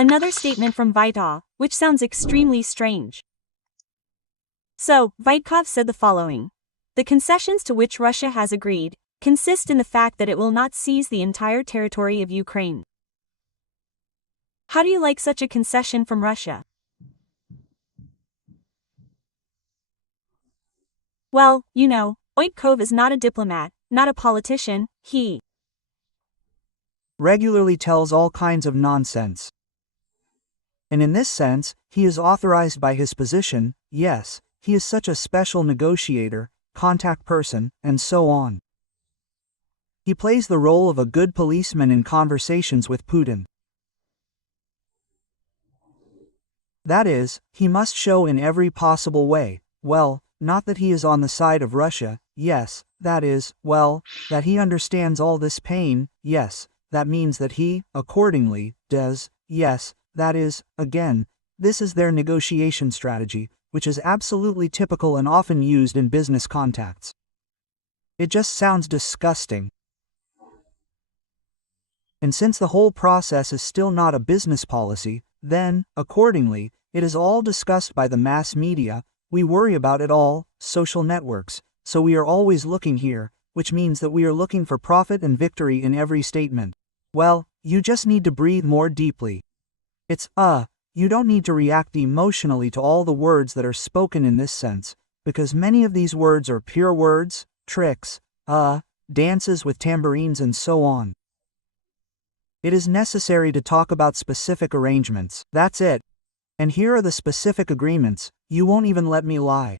Another statement from Vaitkov, which sounds extremely strange. So, Vaitkov said the following. The concessions to which Russia has agreed consist in the fact that it will not seize the entire territory of Ukraine. How do you like such a concession from Russia? Well, you know, Vaitkov is not a diplomat, not a politician, he regularly tells all kinds of nonsense. And in this sense, he is authorized by his position, yes, he is such a special negotiator, contact person, and so on. He plays the role of a good policeman in conversations with Putin. That is, he must show in every possible way, well, not that he is on the side of Russia, yes, that is, well, that he understands all this pain, yes, that means that he, accordingly, does, yes, that is, again, this is their negotiation strategy, which is absolutely typical and often used in business contacts. It just sounds disgusting. And since the whole process is still not a business policy, then, accordingly, it is all discussed by the mass media, we worry about it all, social networks, so we are always looking here, which means that we are looking for profit and victory in every statement. Well, you just need to breathe more deeply. It's, you don't need to react emotionally to all the words that are spoken in this sense, because many of these words are pure words, tricks, dances with tambourines and so on. It is necessary to talk about specific arrangements, that's it. And here are the specific agreements, you won't even let me lie.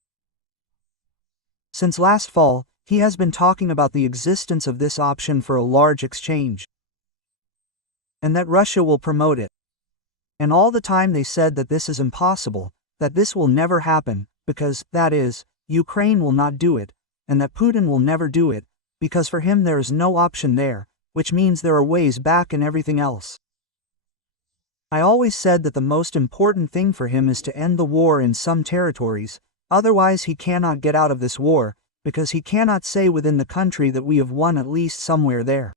Since last fall, he has been talking about the existence of this option for a large exchange. And that Russia will promote it. And all the time they said that this is impossible, that this will never happen, because, that is, Ukraine will not do it, and that Putin will never do it, because for him there is no option there, which means there are ways back and everything else. I always said that the most important thing for him is to end the war in some territories, otherwise he cannot get out of this war, because he cannot say within the country that we have won at least somewhere there.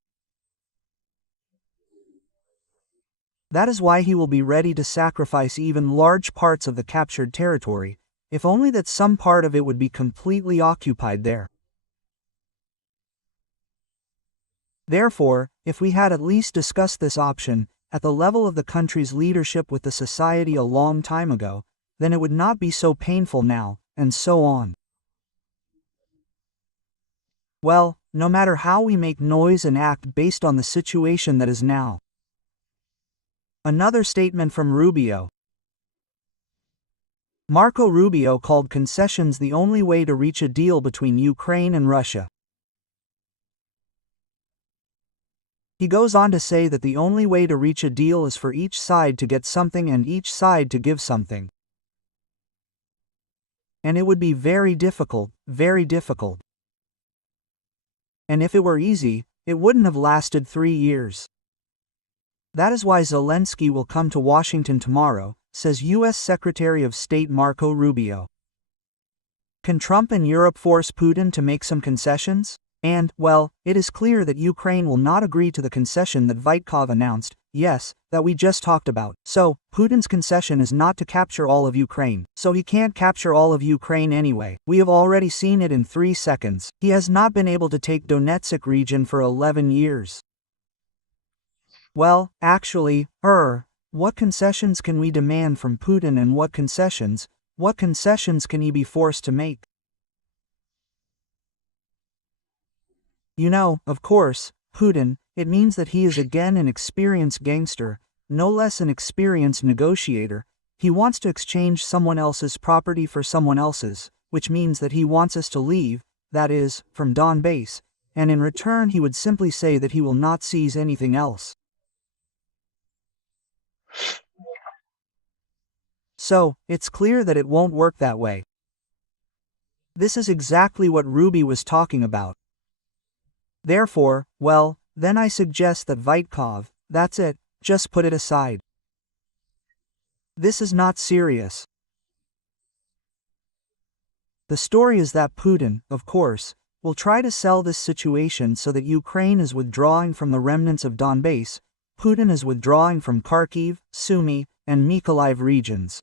That is why he will be ready to sacrifice even large parts of the captured territory, if only that some part of it would be completely occupied there. Therefore, if we had at least discussed this option, at the level of the country's leadership with the society a long time ago, then it would not be so painful now, and so on. Well, no matter how we make noise and act based on the situation that is now. Another statement from Rubio. Marco Rubio called concessions the only way to reach a deal between Ukraine and Russia. He goes on to say that the only way to reach a deal is for each side to get something and each side to give something. And it would be very difficult, very difficult. And if it were easy, it wouldn't have lasted 3 years. That is why Zelensky will come to Washington tomorrow, says U.S. Secretary of State Marco Rubio. Can Trump and Europe force Putin to make some concessions? And, well, it is clear that Ukraine will not agree to the concession that Vaitkov announced, yes, that we just talked about. So, Putin's concession is not to capture all of Ukraine, so he can't capture all of Ukraine anyway. We have already seen it in 3 seconds. He has not been able to take Donetsk region for 11 years. Well, actually, what concessions can we demand from Putin and what concessions can he be forced to make? You know, of course, Putin, it means that he is again an experienced gangster, no less an experienced negotiator. He wants to exchange someone else's property for someone else's, which means that he wants us to leave, that is, from Donbass, and in return he would simply say that he will not seize anything else. So, it's clear that it won't work that way. This is exactly what Ruby was talking about. Therefore, well, then I suggest that Vaitkov, that's it, just put it aside. This is not serious. The story is that Putin, of course, will try to sell this situation so that Ukraine is withdrawing from the remnants of Donbass, Putin is withdrawing from Kharkiv, Sumy, and Mykolaiv regions.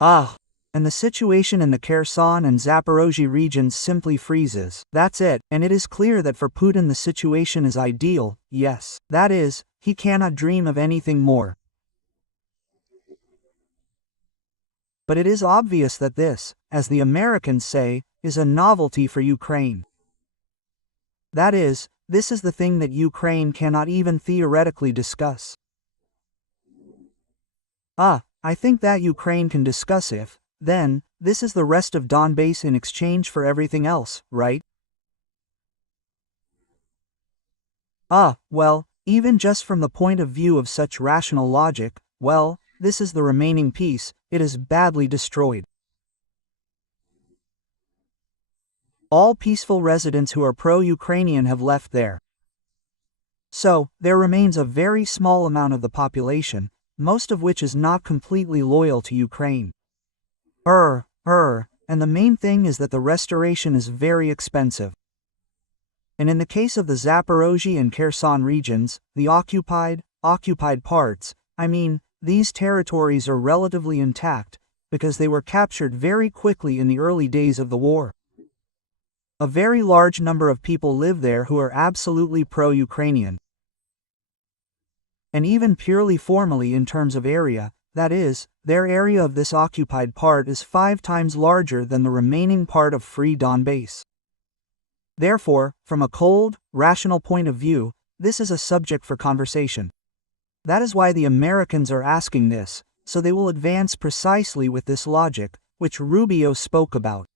And the situation in the Kherson and Zaporozhye regions simply freezes. That's it, and it is clear that for Putin the situation is ideal, yes. That is, he cannot dream of anything more. But it is obvious that this, as the Americans say, is a novelty for Ukraine. That is, this is the thing that Ukraine cannot even theoretically discuss. I think that Ukraine can discuss if, then, this is the rest of Donbass in exchange for everything else, right? Well, even just from the point of view of such rational logic, well, this is the remaining piece, it is badly destroyed. All peaceful residents who are pro-Ukrainian have left there. So, there remains a very small amount of the population, most of which is not completely loyal to Ukraine. And the main thing is that the restoration is very expensive. And in the case of the Zaporozhye and Kherson regions, the occupied parts, these territories are relatively intact, because they were captured very quickly in the early days of the war. A very large number of people live there who are absolutely pro-Ukrainian. And even purely formally in terms of area, that is, their area of this occupied part is 5 times larger than the remaining part of Free Donbass. Therefore, from a cold, rational point of view, this is a subject for conversation. That is why the Americans are asking this, so they will advance precisely with this logic, which Rubio spoke about.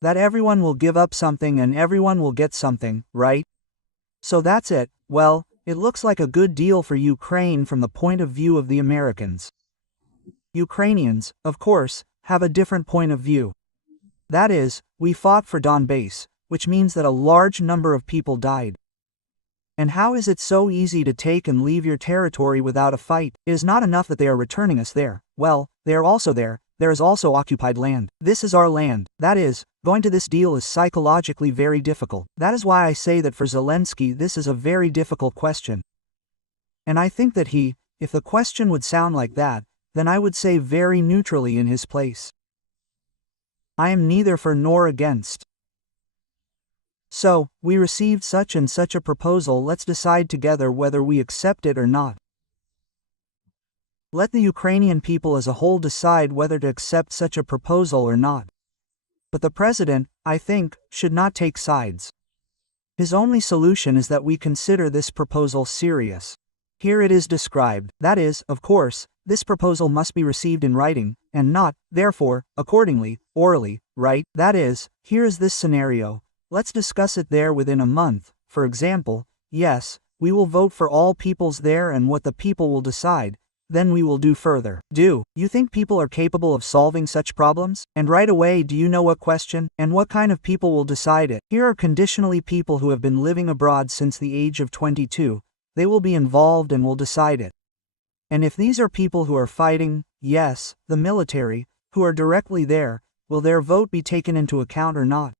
That everyone will give up something and everyone will get something, right? So that's it. Well, it looks like a good deal for Ukraine from the point of view of the Americans. Ukrainians, of course, have a different point of view. That is, we fought for Donbass, which means that a large number of people died. And how is it so easy to take and leave your territory without a fight? It is not enough that they are returning us there. Well, they are also there. There is also occupied land. This is our land. That is, going to this deal is psychologically very difficult. That is why I say that for Zelensky this is a very difficult question. And I think that if the question would sound like that, then I would say very neutrally in his place. I am neither for nor against. So, we received such and such a proposal, let's decide together whether we accept it or not. Let the Ukrainian people as a whole decide whether to accept such a proposal or not. But the president, I think, should not take sides. His only solution is that we consider this proposal serious. Here it is described. That is, of course, this proposal must be received in writing, and not, therefore, accordingly, orally, right? That is, here is this scenario. Let's discuss it there within a month, for example. Yes, we will vote for all peoples there, and what the people will decide, then we will do further. Do you think people are capable of solving such problems? And right away, do you know what question, and what kind of people will decide it? Here are conditionally people who have been living abroad since the age of 22, they will be involved and will decide it. And if these are people who are fighting, yes, the military, who are directly there, will their vote be taken into account or not?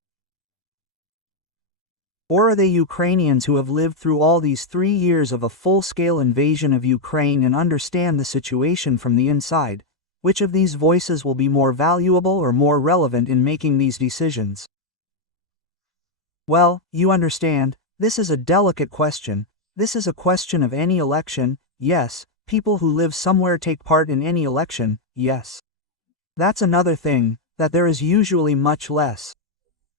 Or are they Ukrainians who have lived through all these 3 years of a full-scale invasion of Ukraine and understand the situation from the inside? Which of these voices will be more valuable or more relevant in making these decisions? Well, you understand, this is a delicate question. This is a question of any election, yes, people who live somewhere take part in any election, yes. That's another thing, that there is usually much less.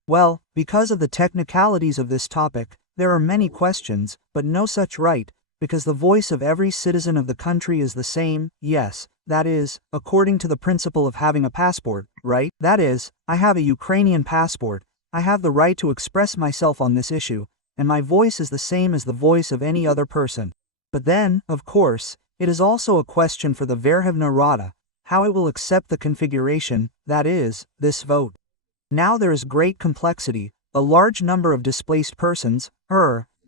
Well, because of the technicalities of this topic, there are many questions, but no such right, because the voice of every citizen of the country is the same, yes, that is, according to the principle of having a passport, right? That is, I have a Ukrainian passport, I have the right to express myself on this issue, and my voice is the same as the voice of any other person. But then, of course, it is also a question for the Verkhovna Rada, how it will accept the configuration, that is, this vote. Now there is great complexity, a large number of displaced persons,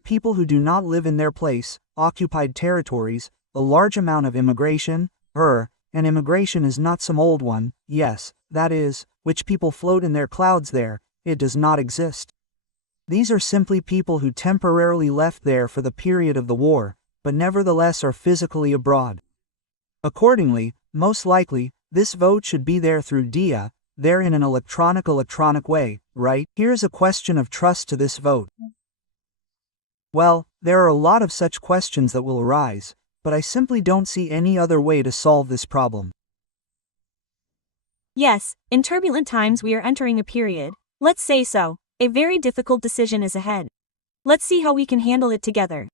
people who do not live in their place, occupied territories, a large amount of immigration, and immigration is not some old one, yes, that is, which people float in their clouds there, it does not exist. These are simply people who temporarily left there for the period of the war, but nevertheless are physically abroad. Accordingly, most likely, this vote should be there through DIA, there in an electronic way, right? Here's a question of trust to this vote. Well, there are a lot of such questions that will arise, but I simply don't see any other way to solve this problem. Yes, in turbulent times we are entering a period, let's say so, a very difficult decision is ahead. Let's see how we can handle it together.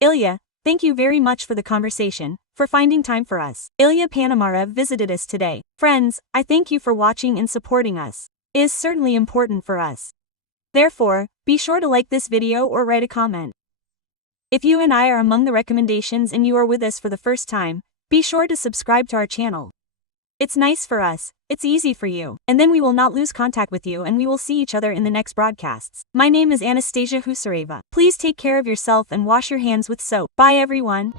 Ilya, thank you very much for the conversation, for finding time for us. Ilya Panamarev visited us today. Friends, I thank you for watching and supporting us. It is certainly important for us. Therefore, be sure to like this video or write a comment. If you and I are among the recommendations and you are with us for the first time, be sure to subscribe to our channel. It's nice for us, it's easy for you, and then we will not lose contact with you and we will see each other in the next broadcasts. My name is Anastasia Husareva. Please take care of yourself and wash your hands with soap. Bye everyone.